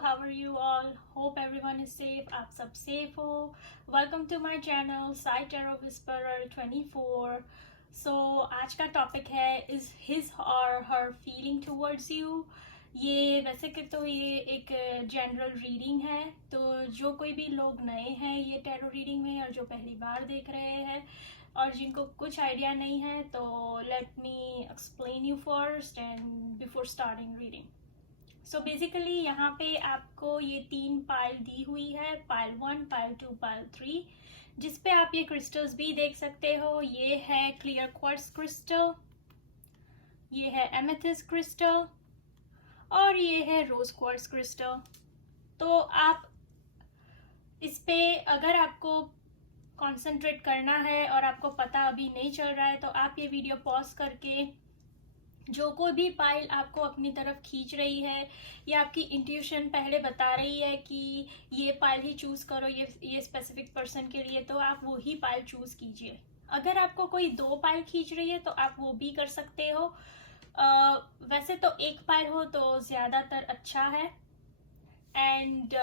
how are you all? Hope everyone is safe. आप सब safe हो. Welcome to my channel Sai Tarot Whisperer 24. So आज का topic है is his or her feeling towards you. ये वैसे कि तो ये एक जनरल रीडिंग है, तो जो कोई भी लोग नए हैं ये टैरो रीडिंग में और जो पहली बार देख रहे हैं और जिनको कुछ आइडिया नहीं है, तो let me explain you first and before starting reading. So basically यहाँ पे आपको ये 3 पाइल दी हुई है, पाइल 1, पाइल 2, पाइल 3, जिसपे आप ये क्रिस्टल्स भी देख सकते हो. ये है क्लियर क्वार्ट्ज क्रिस्टल, ये है एमेथिस्ट क्रिस्टल और ये है रोज क्वार्ट्ज क्रिस्टल. तो आप इस पे अगर आपको कंसंट्रेट करना है और आपको पता अभी नहीं चल रहा है, तो आप ये वीडियो पॉज करके जो कोई भी पाइल आपको अपनी तरफ खींच रही है या आपकी इंट्यूशन पहले बता रही है कि ये पाइल ही चूज करो ये स्पेसिफिक पर्सन के लिए, तो आप वो ही पाइल चूज कीजिए. अगर आपको कोई 2 पाइल खींच रही है तो आप वो भी कर सकते हो. वैसे तो 1 पाइल हो तो ज्यादातर अच्छा है. And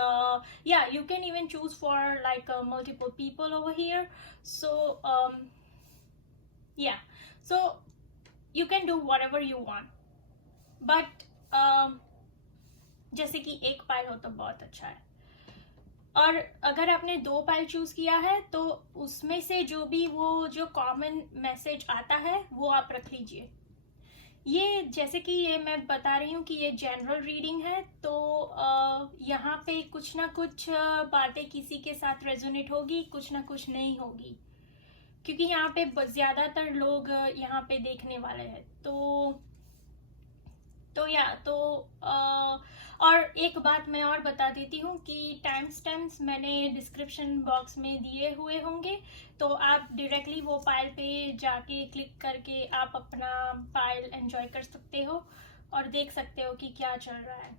yeah, you can even choose for like multiple people over here. So yeah, so you can do whatever you want, but जैसे कि 1 पाइल हो तो बहुत अच्छा है. और अगर आपने 2 पाइल चूज किया है तो उसमें से जो कॉमन मैसेज आता है वो आप रख लीजिए. ये जैसे कि ये मैं बता रही हूँ कि ये जनरल रीडिंग है, तो यहाँ पे कुछ ना कुछ बातें किसी के साथ रेजोनेट होगी, कुछ ना कुछ नहीं होगी, क्योंकि यहाँ पे ज्यादातर लोग यहाँ पे देखने वाले हैं. और एक बात मैं और बता देती हूँ कि टाइम स्टैम्प्स मैंने डिस्क्रिप्शन बॉक्स में दिए हुए होंगे, तो आप डायरेक्टली वो पाइल पे जाके क्लिक करके आप अपना पाइल एंजॉय कर सकते हो और देख सकते हो कि क्या चल रहा है.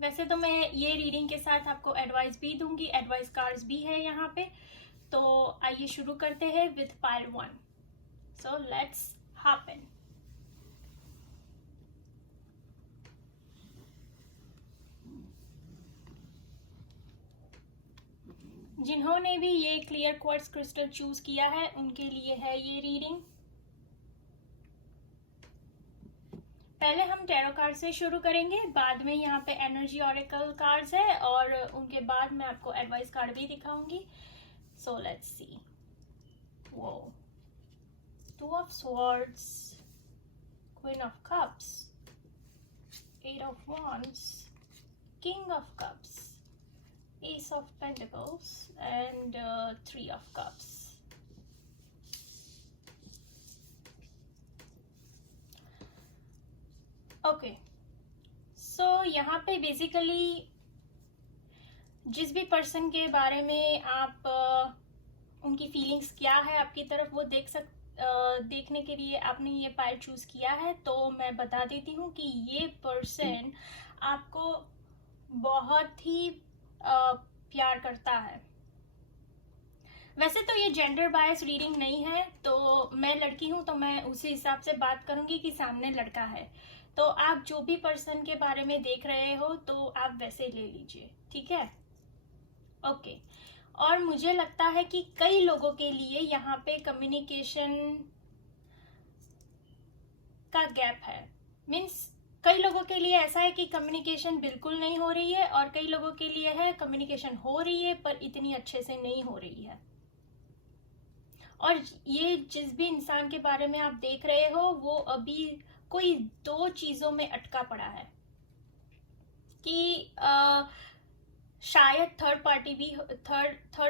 वैसे तो मैं ये रीडिंग के साथ आपको एडवाइस भी दूंगी, एडवाइस कार्ड्स भी है यहाँ पे. तो आइए शुरू करते हैं with pile 1. So let's hop in. जिन्होंने भी ये क्लियर क्वार्ट्ज क्रिस्टल चूज किया है उनके लिए है ये रीडिंग. पहले हम टैरो कार्ड से शुरू करेंगे, बाद में यहाँ पे एनर्जी ऑरेकल कार्ड्स है और उनके बाद मैं आपको एडवाइस कार्ड भी दिखाऊंगी. So let's see. वो 2 of swords, queen of cups, 8 of wands, king of cups, Ace of Pentacles and 3 of Cups. Okay, so यहाँ पे बेसिकली जिस भी पर्सन के बारे में आप उनकी फीलिंग्स क्या है आपकी तरफ वो देखने के लिए आपने ये पाइल चूज किया है. तो मैं बता देती हूँ कि ये पर्सन आपको बहुत ही प्यार करता है. वैसे तो ये जेंडर बायस रीडिंग नहीं है, तो मैं लड़की हूं तो मैं उसी हिसाब से बात करूंगी कि सामने लड़का है. तो आप जो भी पर्सन के बारे में देख रहे हो तो आप वैसे ले लीजिए, ठीक है. ओके, और मुझे लगता है कि कई लोगों के लिए यहाँ पे कम्युनिकेशन का गैप है. मीन्स कई लोगों के लिए ऐसा है कि कम्युनिकेशन बिल्कुल नहीं हो रही है और कई लोगों के लिए है कम्युनिकेशन हो रही है पर इतनी अच्छे से नहीं हो रही है. और ये जिस भी इंसान के बारे में आप देख रहे हो वो अभी कोई 2 चीजों में अटका पड़ा है कि शायद थर्ड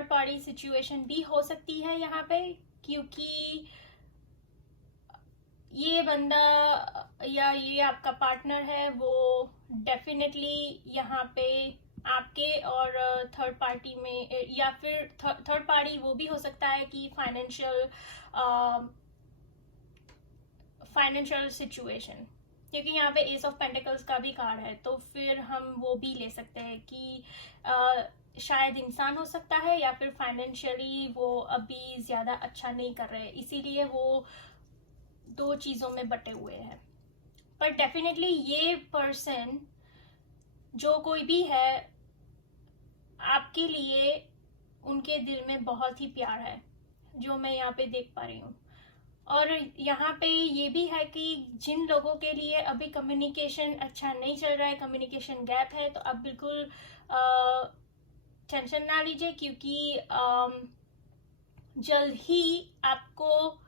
पार्टी सिचुएशन भी हो सकती है यहाँ पे, क्योंकि ये बंदा या ये आपका पार्टनर है वो डेफिनेटली यहाँ पे आपके और थर्ड पार्टी में, या फिर थर्ड पार्टी वो भी हो सकता है कि फाइनेंशियल सिचुएशन, क्योंकि यहाँ पे एस ऑफ पेंटिकल्स का भी कार्ड है, तो फिर हम वो भी ले सकते हैं कि शायद इंसान हो सकता है या फिर फाइनेंशियली वो अभी ज्यादा अच्छा नहीं कर रहे, इसीलिए वो 2 चीजों में बटे हुए हैं. पर डेफिनेटली ये पर्सन जो कोई भी है, आपके लिए उनके दिल में बहुत ही प्यार है, जो मैं यहाँ पे देख पा रही हूँ। और यहाँ पे ये भी है कि जिन लोगों के लिए अभी कम्युनिकेशन अच्छा नहीं चल रहा है, कम्युनिकेशन गैप है, तो आप बिल्कुल टेंशन ना लीजिए, क्योंकि जल्द ही आपको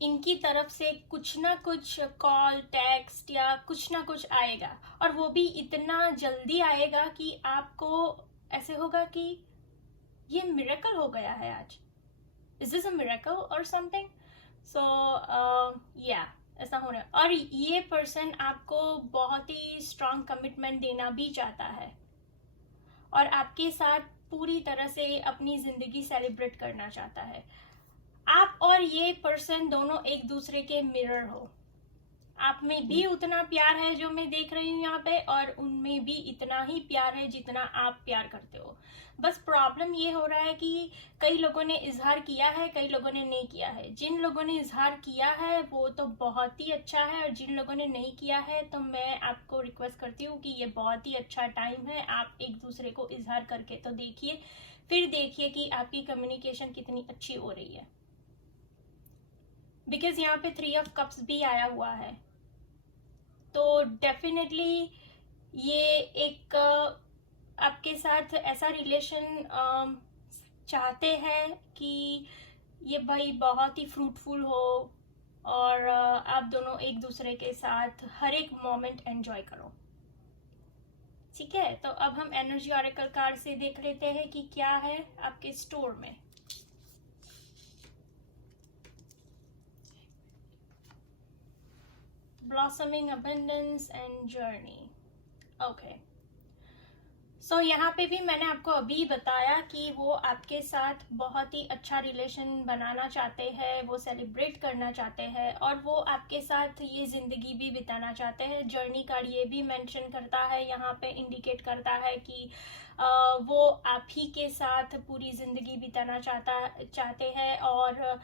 इनकी तरफ से कुछ ना कुछ कॉल, टेक्स्ट या कुछ ना कुछ आएगा, और वो भी इतना जल्दी आएगा कि आपको ऐसे होगा कि ये मिरेकल हो गया है आज, इज दिस अ मिरेकल और समथिंग। सो या ऐसा होना है। और ये पर्सन आपको बहुत ही स्ट्रांग कमिटमेंट देना भी चाहता है, और आपके साथ पूरी तरह से अपनी जिंदगी सेलिब्रेट करना चाहता है। आप और ये पर्सन दोनों एक दूसरे के मिरर हो। आप में भी उतना प्यार है जो मैं देख रही हूँ यहाँ पे, और उनमें भी इतना ही प्यार है जितना आप प्यार करते हो। बस प्रॉब्लम ये हो रहा है कि कई लोगों ने इजहार किया है, कई लोगों ने नहीं किया है। जिन लोगों ने इजहार किया है वो तो बहुत ही अच्छा है, और जिन लोगों ने नहीं किया है तो मैं आपको रिक्वेस्ट करती हूँ कि ये बहुत ही अच्छा टाइम है, आप एक दूसरे को इजहार करके तो देखिए, फिर देखिए कि आपकी कम्युनिकेशन कितनी अच्छी हो रही है। बिकॉज यहाँ पे 3 ऑफ कप्स भी आया हुआ है, तो डेफिनेटली ये एक आपके साथ ऐसा रिलेशन चाहते हैं कि ये भाई बहुत ही फ्रूटफुल हो, और आप दोनों एक दूसरे के साथ हर एक मोमेंट एंजॉय करो। ठीक है, तो अब हम एनर्जी ऑरेकल कार्ड से देख लेते हैं कि क्या है आपके स्टोर में। Blossoming, abundance and journey. Okay, so यहाँ पे भी मैंने आपको अभी बताया कि वो आपके साथ बहुत ही अच्छा रिलेशन बनाना चाहते हैं, वो सेलिब्रेट करना चाहते हैं, और वो आपके साथ ये जिंदगी भी बिताना चाहते हैं। जर्नी कार्ड ये भी मेंशन करता है, यहाँ पे इंडिकेट करता है कि वो आप ही के साथ पूरी जिंदगी बिताना चाहते हैं, और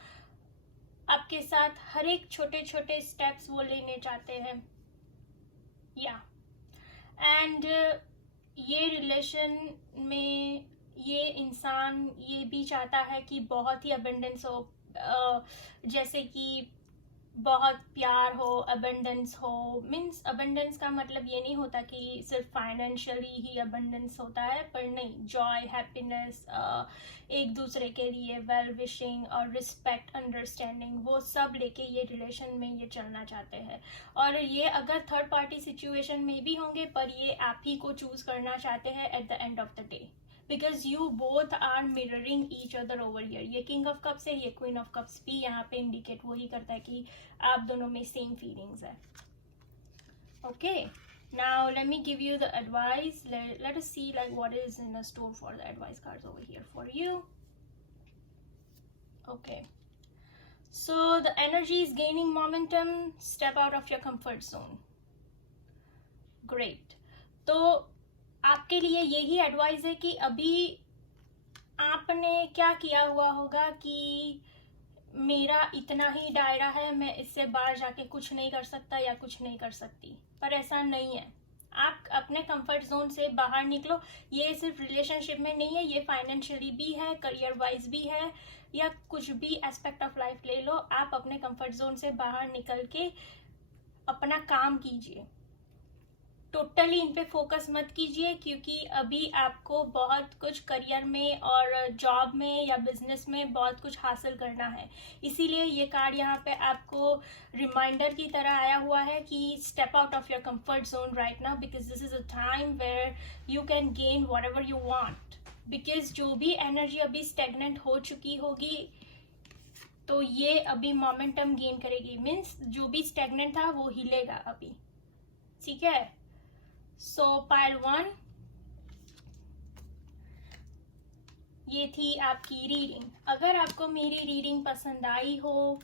आपके साथ हर एक छोटे छोटे स्टेप्स वो लेने चाहते हैं। या एंड ये रिलेशन में ये इंसान ये भी चाहता है कि बहुत ही अबंडेंस हो, जैसे कि बहुत प्यार हो, अबंडेंस हो। मीन्स अबंडेंस का मतलब ये नहीं होता कि सिर्फ फाइनेंशियली ही अबंडेंस होता है, पर नहीं, जॉय, हैप्पीनेस, एक दूसरे के लिए वेल विशिंग और रिस्पेक्ट, अंडरस्टैंडिंग, वो सब लेके ये रिलेशन में ये चलना चाहते हैं। और ये अगर थर्ड पार्टी सिचुएशन में भी होंगे, पर ये आप ही को चूज करना चाहते हैं at the end of the day, because you both are mirroring each other over here. ये किंग ऑफ कप्स है, ये क्वीन ऑफ कप्स भी यहाँ पे इंडिकेट वही करता है कि आप दोनों में सेम फीलिंग्स है। Okay, now let me give you the advice. Let us see like what is in the store for the advice cards over here for you. Okay, so the energy is gaining momentum. Step out of your comfort zone. Great. तो आपके लिए यही advice है कि अभी आपने क्या किया हुआ होगा कि मेरा इतना ही दायरा है, मैं इससे बाहर जाके कुछ नहीं कर सकता या कुछ नहीं कर सकती, पर ऐसा नहीं है। आप अपने कंफर्ट जोन से बाहर निकलो। ये सिर्फ रिलेशनशिप में नहीं है, ये फाइनेंशियली भी है, करियर वाइज भी है, या कुछ भी एस्पेक्ट ऑफ लाइफ ले लो। आप अपने कंफर्ट जोन से बाहर निकल के अपना काम कीजिए। टोटली इन पे फोकस मत कीजिए, क्योंकि अभी आपको बहुत कुछ करियर में और जॉब में या बिजनेस में बहुत कुछ हासिल करना है। इसीलिए ये कार्ड यहाँ पे आपको रिमाइंडर की तरह आया हुआ है कि step out of your comfort zone right now, because this is a time where you can gain whatever you want. Because जो भी एनर्जी अभी स्टेगनेंट हो चुकी होगी, तो ये अभी मोमेंटम गेन करेगी। मीन्स जो भी स्टेगनेंट था वो हिलेगा अभी। ठीक है, सो पाइल 1, ये थी आपकी रीडिंग। अगर आपको मेरी रीडिंग पसंद आई हो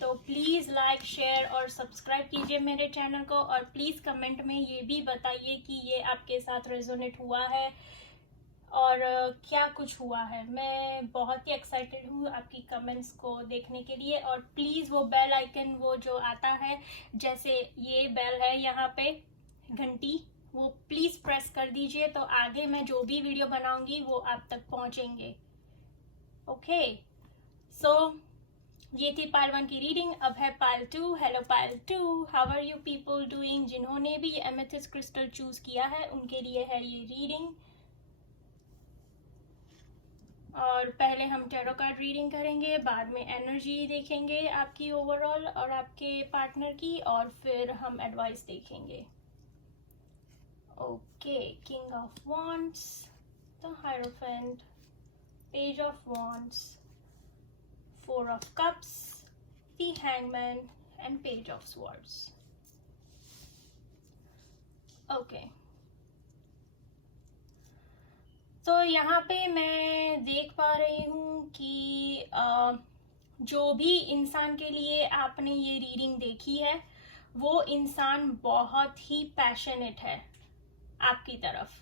तो प्लीज़ लाइक, शेयर और सब्सक्राइब कीजिए मेरे चैनल को, और प्लीज़ कमेंट में ये भी बताइए कि ये आपके साथ रेजोनेट हुआ है और क्या कुछ हुआ है। मैं बहुत ही एक्साइटेड हूँ आपकी कमेंट्स को देखने के लिए। और प्लीज़ वो बेल आइकन वो जो आता है, जैसे ये बेल है यहाँ पे घंटी, वो प्लीज प्रेस कर दीजिए, तो आगे मैं जो भी वीडियो बनाऊंगी वो आप तक पहुंचेंगे। ओके, सो ये थी पार्ट 1 की रीडिंग। अब है part 2। Hello part 2, how are you people doing? जिन्होंने भी एमेथिस्ट क्रिस्टल चूज किया है उनके लिए है ये रीडिंग। और पहले हम टैरो कार्ड रीडिंग करेंगे, बाद में एनर्जी देखेंगे आपकी ओवरऑल और आपके पार्टनर की, और फिर हम एडवाइस देखेंगे। Okay, king of wands, the hierophant, page of wands, four of cups, the hangman and page of swords. Okay, तो यहाँ पे मैं देख पा रही हूँ कि जो भी इंसान के लिए आपने ये रीडिंग देखी है वो इंसान बहुत ही पैशनेट है आपकी तरफ।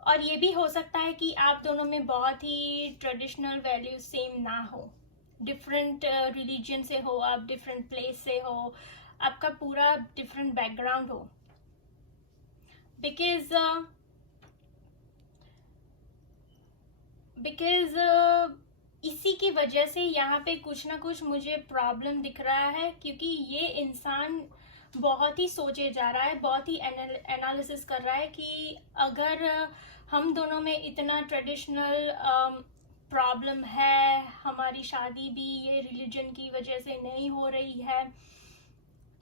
और ये भी हो सकता है कि आप दोनों में बहुत ही ट्रेडिशनल वैल्यूज सेम ना हो, डिफरेंट रिलीजन से हो, आप डिफरेंट प्लेस से हो, आपका पूरा डिफरेंट बैकग्राउंड हो। बिकॉज इसी की वजह से यहाँ पे कुछ ना कुछ मुझे प्रॉब्लम दिख रहा है, क्योंकि ये इंसान बहुत ही सोचे जा रहा है, बहुत ही एनालिसिस कर रहा है कि अगर हम दोनों में इतना ट्रेडिशनल प्रॉब्लम है, हमारी शादी भी ये रिलीजन की वजह से नहीं हो रही है,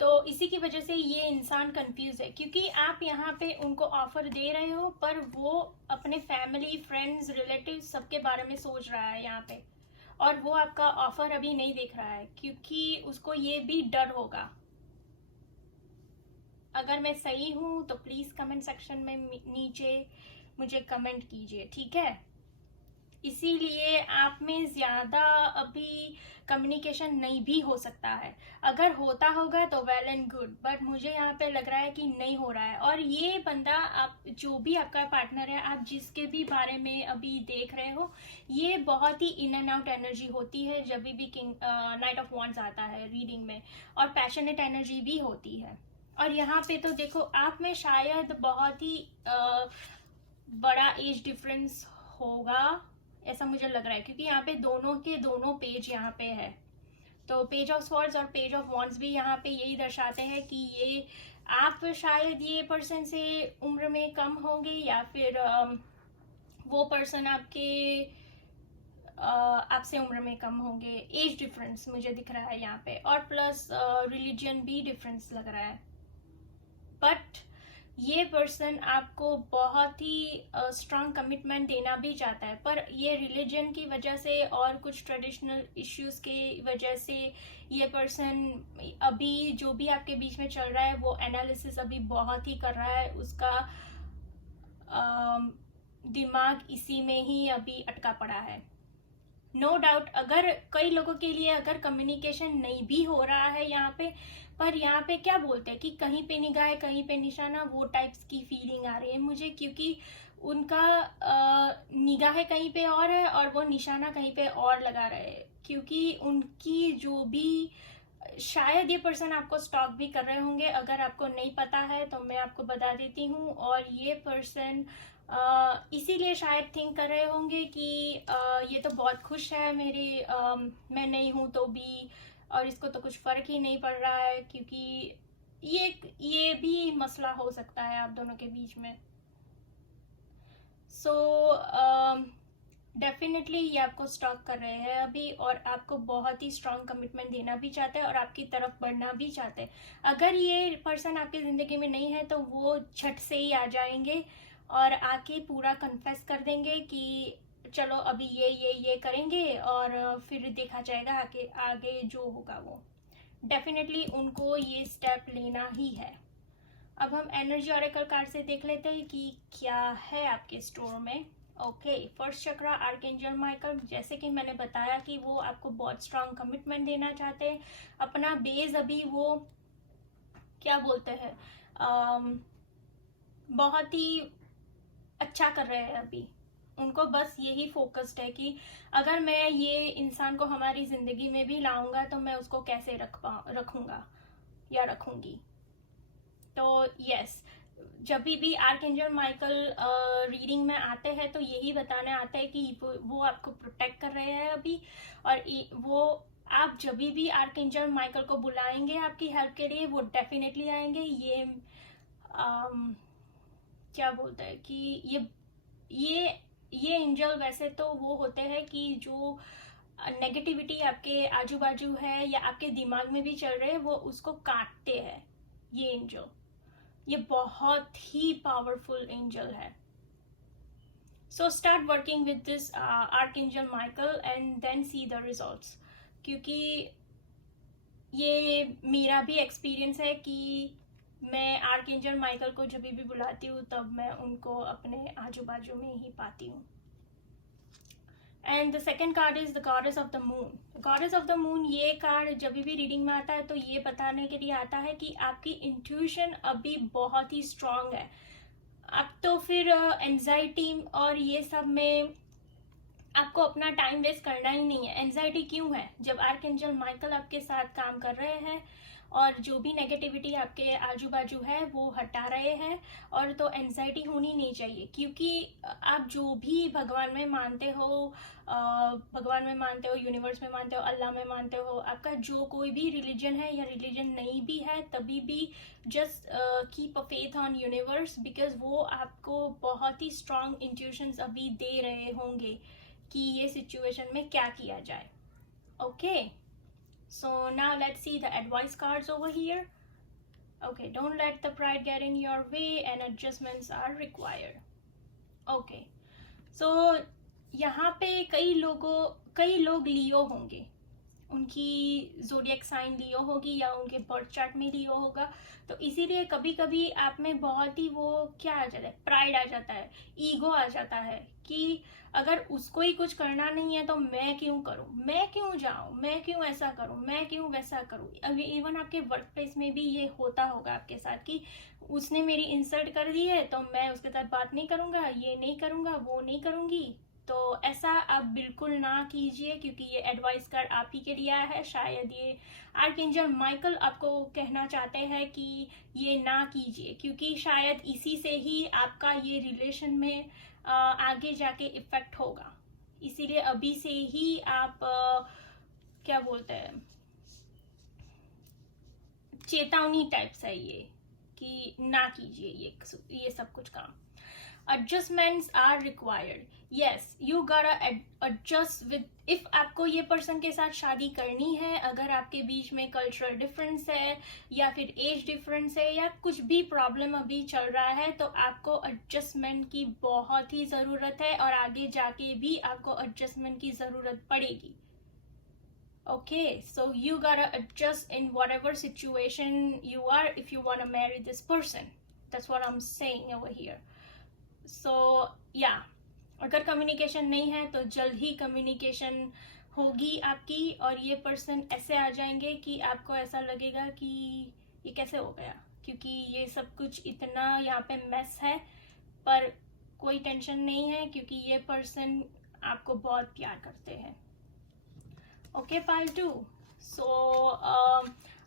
तो इसी की वजह से ये इंसान कंफ्यूज है। क्योंकि आप यहाँ पे उनको ऑफर दे रहे हो पर वो अपने फैमिली, फ्रेंड्स, रिलेटिव्स सबके बारे में सोच रहा है यहाँ पे, और वो आपका ऑफर अभी नहीं देख रहा है क्योंकि उसको ये भी डर होगा। अगर मैं सही हूं तो प्लीज कमेंट सेक्शन में नीचे मुझे कमेंट कीजिए, ठीक है? इसीलिए आप में ज्यादा अभी कम्युनिकेशन नहीं भी हो सकता है। अगर होता होगा तो वेल एंड गुड, बट मुझे यहाँ पे लग रहा है कि नहीं हो रहा है। और ये बंदा, आप जो भी आपका पार्टनर है, आप जिसके भी बारे में अभी देख रहे हो, ये बहुत ही इन एंड आउट एनर्जी होती है जब भी किंग नाइट ऑफ वॉन्ड्स आता है रीडिंग में, और पैशनेट एनर्जी भी होती है। और यहाँ पे तो देखो, आप में शायद बहुत ही बड़ा एज डिफरेंस होगा, ऐसा मुझे लग रहा है, क्योंकि यहाँ पे दोनों के दोनों पेज यहाँ पे है। तो पेज ऑफ स्वॉर्ड्स और पेज ऑफ वॉन्ड्स भी यहाँ पे यही दर्शाते हैं कि ये आप शायद ये पर्सन से उम्र में कम होंगे, या फिर वो पर्सन आपसे उम्र में कम होंगे। एज डिफरेंस मुझे दिख रहा है यहाँ पे, और प्लस रिलीजन भी डिफरेंस लग रहा है। बट ये पर्सन आपको बहुत ही स्ट्रांग कमिटमेंट देना भी चाहता है, पर ये रिलीजन की वजह से और कुछ ट्रेडिशनल इश्यूज की वजह से ये पर्सन अभी जो भी आपके बीच में चल रहा है वो एनालिसिस अभी बहुत ही कर रहा है। उसका दिमाग इसी में ही अभी अटका पड़ा है। नो डाउट, अगर कई लोगों के लिए अगर कम्युनिकेशन नहीं भी हो रहा है यहाँ पे, पर यहाँ पे क्या बोलते हैं कि कहीं पे निगाह कहीं पे निशाना, वो टाइप्स की फीलिंग आ रही है मुझे, क्योंकि उनका निगाह कहीं पे और है और वो निशाना कहीं पे और लगा रहे हैं। क्योंकि उनकी जो भी, शायद ये पर्सन आपको स्टॉक भी कर रहे होंगे। अगर आपको नहीं पता है तो मैं आपको बता देती हूँ। और ये पर्सन इसीलिए शायद थिंक कर रहे होंगे कि ये तो बहुत खुश है मैं नहीं हूँ तो भी, और इसको तो कुछ फर्क ही नहीं पड़ रहा है, क्योंकि ये भी मसला हो सकता है आप दोनों के बीच में। सो डेफिनेटली ये आपको स्टॉक कर रहे हैं अभी, और आपको बहुत ही स्ट्रांग कमिटमेंट देना भी चाहते हैं और आपकी तरफ बढ़ना भी चाहते हैं। अगर ये पर्सन आपकी जिंदगी में नहीं है तो वो झट से ही आ जाएंगे और आके पूरा कन्फेस कर देंगे कि चलो अभी ये करेंगे, और फिर देखा जाएगा आगे जो होगा वो। डेफिनेटली उनको ये स्टेप लेना ही है। अब हम एनर्जी ऑरेकल कार्ड से देख लेते हैं कि क्या है आपके स्टोर में। ओके, फर्स्ट चक्रा आर्कएंजल माइकल। जैसे कि मैंने बताया कि वो आपको बहुत स्ट्रांग कमिटमेंट देना चाहते हैं। अपना बेस अभी वो क्या बोलते हैं, बहुत ही अच्छा कर रहे हैं अभी। उनको बस यही फोकस्ड है कि अगर मैं ये इंसान को हमारी जिंदगी में भी लाऊंगा तो मैं उसको कैसे रखूंगा या रखूंगी। तो यस, जब भी आर्कएंजल माइकल रीडिंग में आते हैं तो यही बताने आते हैं कि वो आपको प्रोटेक्ट कर रहे हैं अभी, और वो आप जब भी आर्कएंजल माइकल को बुलाएंगे आपकी हेल्प के लिए, वो डेफिनेटली आएंगे। ये क्या बोलते हैं कि ये एंजल वैसे तो वो होते हैं कि जो नेगेटिविटी आपके आजू बाजू है या आपके दिमाग में भी चल रहे हैं, वो उसको काटते हैं ये एंजल। ये बहुत ही पावरफुल एंजल है। So start working with this archangel Michael and then see the results, क्योंकि ये मेरा भी एक्सपीरियंस है कि मैं आर्कएंजल माइकल को जब भी बुलाती हूँ तब मैं उनको अपने आजू बाजू में ही पाती हूँ। And the second card is the goddess of the moon. Goddess of the moon ये कार्ड जब भी रीडिंग में आता है तो ये बताने के लिए आता है कि आपकी इंट्यूशन अभी बहुत ही स्ट्रांग है। अब तो फिर एंजाइटी और ये सब में आपको अपना टाइम वेस्ट करना ही नहीं है। एंजाइटी क्यों है? जब आर्कएंजल माइकल आपके साथ काम कर रहे हैं और जो भी नेगेटिविटी आपके आजू बाजू है वो हटा रहे हैं, और तो एंजाइटी होनी नहीं चाहिए, क्योंकि आप जो भी भगवान में मानते हो, यूनिवर्स में मानते हो, अल्लाह में मानते हो, आपका जो कोई भी रिलीजन है या रिलीजन नहीं भी है, तभी भी just keep a faith on universe, because वो आपको बहुत ही स्ट्रांग इंट्यूशंस अभी दे रहे होंगे कि ये सिचुएशन में क्या किया जाए। Okay, so now let's see the advice cards over here. Okay, don't let the pride get in your way and adjustments are required. Okay, so यहाँ पे कई लोग लियो होंगे, उनकी जोडियक साइन लियो होगी या उनके बर्थ चार्ट में लियो होगा, तो इसीलिए कभी कभी आप में बहुत ही वो क्या आ जाता है, प्राइड आ जाता है, ईगो आ जाता है कि अगर उसको ही कुछ करना नहीं है तो मैं क्यों करूं, मैं क्यों जाऊं, मैं क्यों ऐसा करूं, मैं क्यों वैसा करूं। अभी इवन आपके वर्क प्लेस में भी ये होता होगा आपके साथ कि उसने मेरी इंसल्ट कर दी है तो मैं उसके साथ बात नहीं करूंगा, ये नहीं करूंगा, वो नहीं करूंगी। तो ऐसा आप बिल्कुल ना कीजिए, क्योंकि ये एडवाइस कार्ड आप ही के लिए आया है। शायद ये आर्कएंजल माइकल आपको कहना चाहते हैं कि ये ना कीजिए, क्योंकि शायद इसी से ही आपका ये रिलेशन में आगे जाके इफेक्ट होगा। इसीलिए अभी से ही आप क्या बोलते हैं, चेतावनी टाइप्स है ये कि ना कीजिए ये सब कुछ काम। Adjustments are required. Yes, you gotta adjust with, if आपको ये पर्सन के साथ शादी करनी है, अगर आपके बीच में कल्चरल डिफरेंस है या फिर एज डिफरेंस है या कुछ भी प्रॉब्लम अभी चल रहा है, तो आपको एडजस्टमेंट की बहुत ही ज़रूरत है, और आगे जाके भी आपको एडजस्टमेंट की ज़रूरत पड़ेगी। Okay, so you gotta adjust in whatever situation you are if you want to marry this person. That's what I'm saying over here. सो या अगर कम्युनिकेशन नहीं है तो जल्द ही कम्युनिकेशन होगी आपकी, और ये पर्सन ऐसे आ जाएंगे कि आपको ऐसा लगेगा कि ये कैसे हो गया, क्योंकि ये सब कुछ इतना यहाँ पे मेस है। पर कोई टेंशन नहीं है, क्योंकि ये पर्सन आपको बहुत प्यार करते हैं। ओके पालतू, सो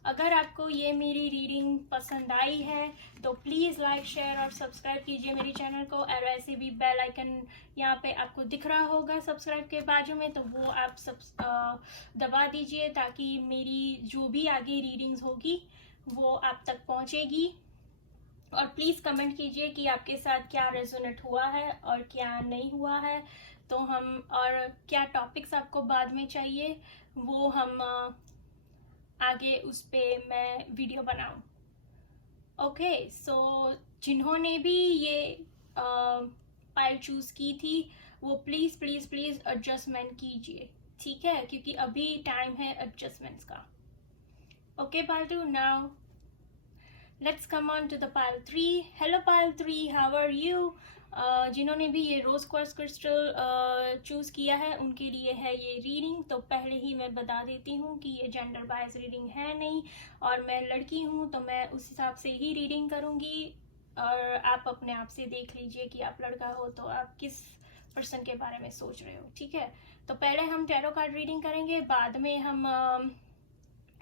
अगर आपको ये मेरी रीडिंग पसंद आई है तो प्लीज़ लाइक, शेयर और सब्सक्राइब कीजिए मेरी चैनल को, और ऐसे भी बेल आइकन यहाँ पे आपको दिख रहा होगा सब्सक्राइब के बाजू में, तो वो आप सब दबा दीजिए, ताकि मेरी जो भी आगे रीडिंग्स होगी वो आप तक पहुँचेगी। और प्लीज़ कमेंट कीजिए कि आपके साथ क्या रेजोनेट हुआ है और क्या नहीं हुआ है, तो हम, और क्या टॉपिक्स आपको बाद में चाहिए वो हम आगे उस पे मैं वीडियो बनाऊं। ओके, सो जिन्होंने भी ये पाइल चूज़ की थी वो प्लीज़ प्लीज़ प्लीज़ एडजस्टमेंट कीजिए, ठीक है, क्योंकि अभी टाइम है एडजस्टमेंट्स का। ओके पालतू, now let's come on to the pile 3। Hello pile 3, how are you? जिन्होंने भी ये रोज क्वार्ट्ज क्रिस्टल चूज़ किया है उनके लिए है ये रीडिंग। तो पहले ही मैं बता देती हूँ कि ये जेंडर बायस रीडिंग है नहीं, और मैं लड़की हूँ तो मैं उस हिसाब से ही रीडिंग करूँगी, और आप अपने आप से देख लीजिए कि आप लड़का हो तो आप किस पर्सन के बारे में सोच रहे हो, ठीक है। तो पहले हम टैरो कार्ड रीडिंग करेंगे, बाद में हम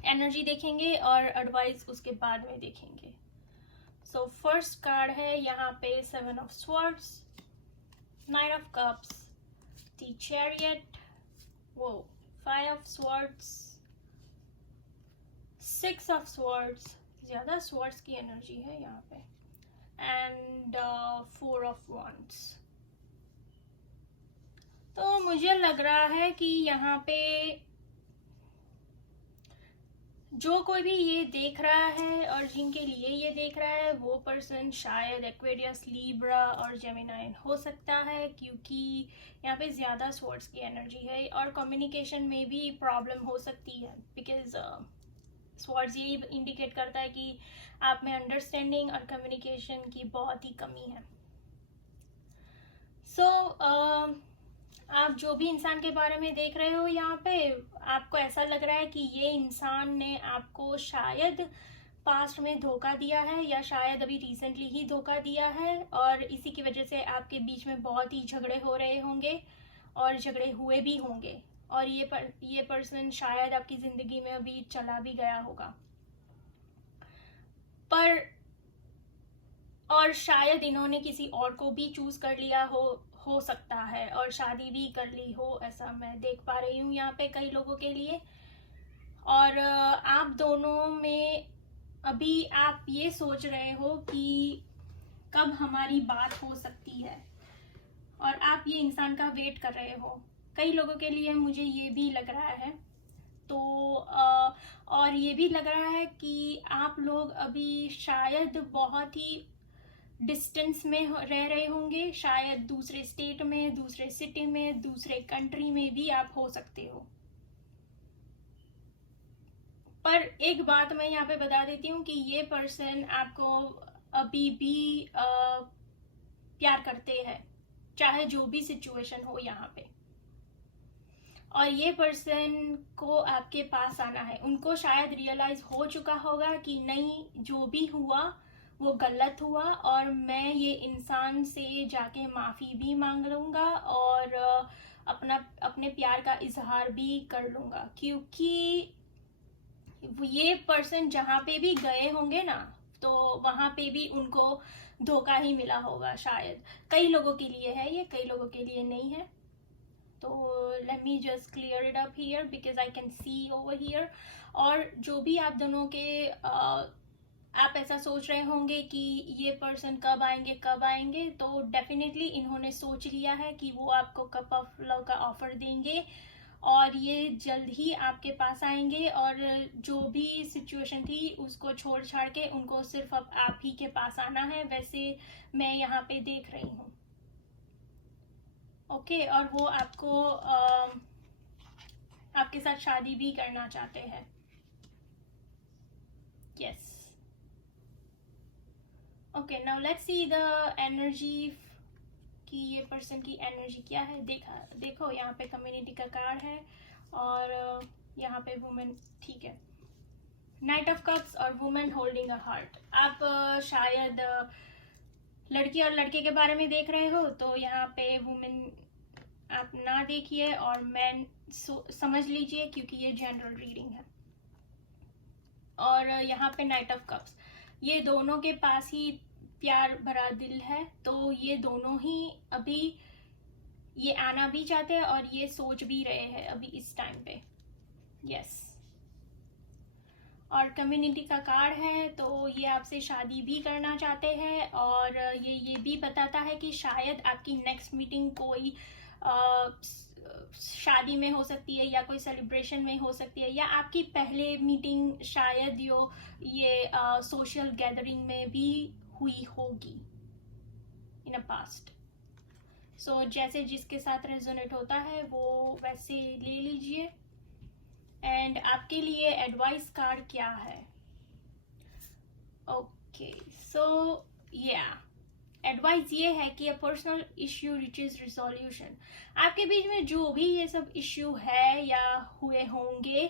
एनर्जी देखेंगे और एडवाइस उसके बाद में देखेंगे। सो फर्स्ट कार्ड है यहाँ पे 7 of swords, 9 of cups, the chariot, वो 5 ऑफ स्वॉर्ड्स, 6 ऑफ स्वॉर्ड्स, ज्यादा स्वॉर्ड्स की एनर्जी है यहाँ पे, एंड 4 ऑफ wands। तो मुझे लग रहा है कि यहाँ पे जो कोई भी ये देख रहा है और जिनके लिए ये देख रहा है वो पर्सन शायद एक्वेरियस, लीब्रा और जेमिनाई हो सकता है, क्योंकि यहाँ पे ज़्यादा स्वॉर्ड्स की एनर्जी है और कम्युनिकेशन में भी प्रॉब्लम हो सकती है, बिकॉज स्वॉर्ड्स यही इंडिकेट करता है कि आप में अंडरस्टैंडिंग और कम्युनिकेशन की बहुत ही कमी है। सो आप जो भी इंसान के बारे में देख रहे हो यहाँ पे, आपको ऐसा लग रहा है कि ये इंसान ने आपको शायद पास्ट में धोखा दिया है या शायद अभी रिसेंटली ही धोखा दिया है, और इसी की वजह से आपके बीच में बहुत ही झगड़े हो रहे होंगे और झगड़े हुए भी होंगे, और ये पर्सन शायद आपकी ज़िंदगी में अभी चला भी गया होगा, पर और शायद इन्होंने किसी और को भी चूज कर लिया हो सकता है और शादी भी कर ली हो, ऐसा मैं देख पा रही हूँ यहाँ पे कई लोगों के लिए। और आप दोनों में अभी आप ये सोच रहे हो कि कब हमारी बात हो सकती है, और आप ये इंसान का वेट कर रहे हो। कई लोगों के लिए मुझे ये भी लग रहा है, तो और ये भी लग रहा है कि आप लोग अभी शायद बहुत ही डिस्टेंस में रह रहे होंगे, शायद दूसरे स्टेट में, दूसरे सिटी में, दूसरे कंट्री में भी आप हो सकते हो। पर एक बात मैं यहाँ पे बता देती हूँ कि ये पर्सन आपको अभी भी प्यार करते हैं, चाहे जो भी सिचुएशन हो यहाँ पे, और ये पर्सन को आपके पास आना है। उनको शायद रियलाइज हो चुका होगा कि नहीं, जो भी हुआ वो गलत हुआ, और मैं ये इंसान से जाके माफ़ी भी मांग लूँगा और अपने प्यार का इजहार भी कर लूँगा, क्योंकि ये पर्सन जहाँ पे भी गए होंगे ना, तो वहाँ पे भी उनको धोखा ही मिला होगा शायद। कई लोगों के लिए है ये, कई लोगों के लिए नहीं है। तो let me just clear it up here because I can see over here. और जो भी आप दोनों के आप ऐसा सोच रहे होंगे कि ये पर्सन कब आएंगे, तो डेफिनेटली इन्होंने सोच लिया है कि वो आपको कप ऑफ लव का ऑफर देंगे और ये जल्द ही आपके पास आएंगे, और जो भी सिचुएशन थी उसको छोड़ छाड़ के उनको सिर्फ अब आप ही के पास आना है, वैसे मैं यहाँ पे देख रही हूँ। ओके, और वो आपको आपके साथ शादी भी करना चाहते हैं। Yes, okay, now let's see the energy कि ये पर्सन की एनर्जी क्या है। देखो यहाँ पे कम्युनिटी का कार्ड है और यहाँ पे वुमेन, ठीक है, नाइट ऑफ कप्स और वुमेन होल्डिंग अ हार्ट। आप शायद लड़की और लड़के के बारे में देख रहे हो, तो यहाँ पे वुमेन आप ना देखिए और मैन समझ लीजिए, क्योंकि ये जनरल रीडिंग है। और यहाँ पे नाइट ऑफ कप्स, ये दोनों के पास ही प्यार भरा दिल है, तो ये दोनों ही अभी ये आना भी चाहते हैं और ये सोच भी रहे हैं अभी इस टाइम पे। यस, और कम्युनिटी का कार्ड है, तो ये आपसे शादी भी करना चाहते हैं, और ये भी बताता है कि शायद आपकी नेक्स्ट मीटिंग कोई शादी में हो सकती है या कोई सेलिब्रेशन में हो सकती है, या आपकी पहले मीटिंग शायद ये सोशल गैदरिंग में भी हुई होगी इन अ पास्ट। सो जैसे जिसके साथ रेजोनेट होता है वो वैसे ले लीजिए। एंड आपके लिए एडवाइस कार्ड क्या है? ओके, सो या एडवाइस ये है कि a personal issue reaches resolution. आपके बीच में जो भी ये सब इश्यू है या हुए होंगे,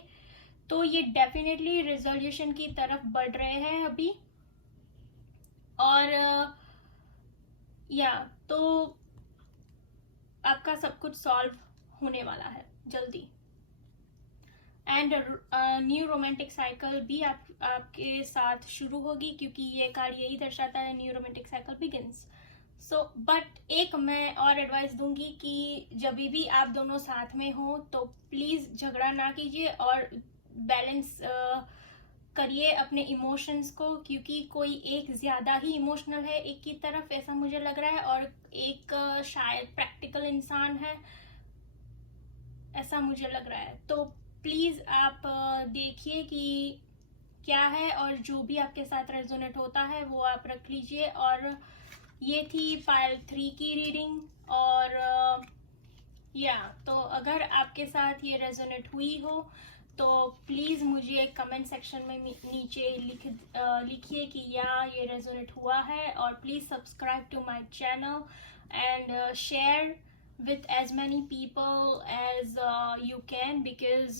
तो ये डेफिनेटली रिजोल्यूशन की तरफ बढ़ रहे हैं अभी, और या तो आपका सब कुछ सॉल्व होने वाला है जल्दी। एंड न्यू रोमांटिक साइकिल भी आपके साथ शुरू होगी, क्योंकि ये कार्ड यही दर्शाता है new romantic cycle begins. So but एक मैं और एडवाइस दूंगी कि जब भी आप दोनों साथ में हो तो प्लीज झगड़ा ना कीजिए और बैलेंस करिए अपने इमोशंस को, क्योंकि कोई एक ज्यादा ही इमोशनल है एक की तरफ, ऐसा मुझे लग रहा है, और एक शायद प्रैक्टिकल इंसान है, ऐसा मुझे लग रहा है। तो प्लीज आप देखिए कि क्या है, और जो भी आपके साथ रेजोनेट होता है वो आप रख लीजिए। और ये थी पाइल 3 की रीडिंग। और तो अगर आपके साथ ये रेजोनेट हुई हो तो प्लीज मुझे कमेंट सेक्शन में नीचे लिखिए कि ये रेजोनेट हुआ है, और please subscribe to my channel and share with as many people as you can, because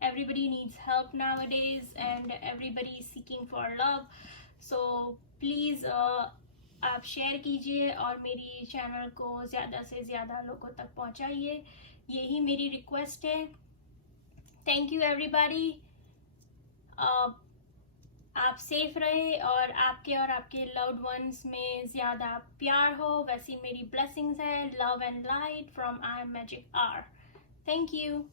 everybody needs help nowadays and everybody is seeking for love. So please आप शेयर कीजिए और मेरी चैनल को ज़्यादा से ज़्यादा लोगों तक पहुंचाइए, यही मेरी रिक्वेस्ट है। Thank you everybody. आप सेफ रहे और आपके लव्ड वंस में ज़्यादा प्यार हो, वैसी मेरी ब्लेसिंग्स है। Love and light from I am magic R. Thank you.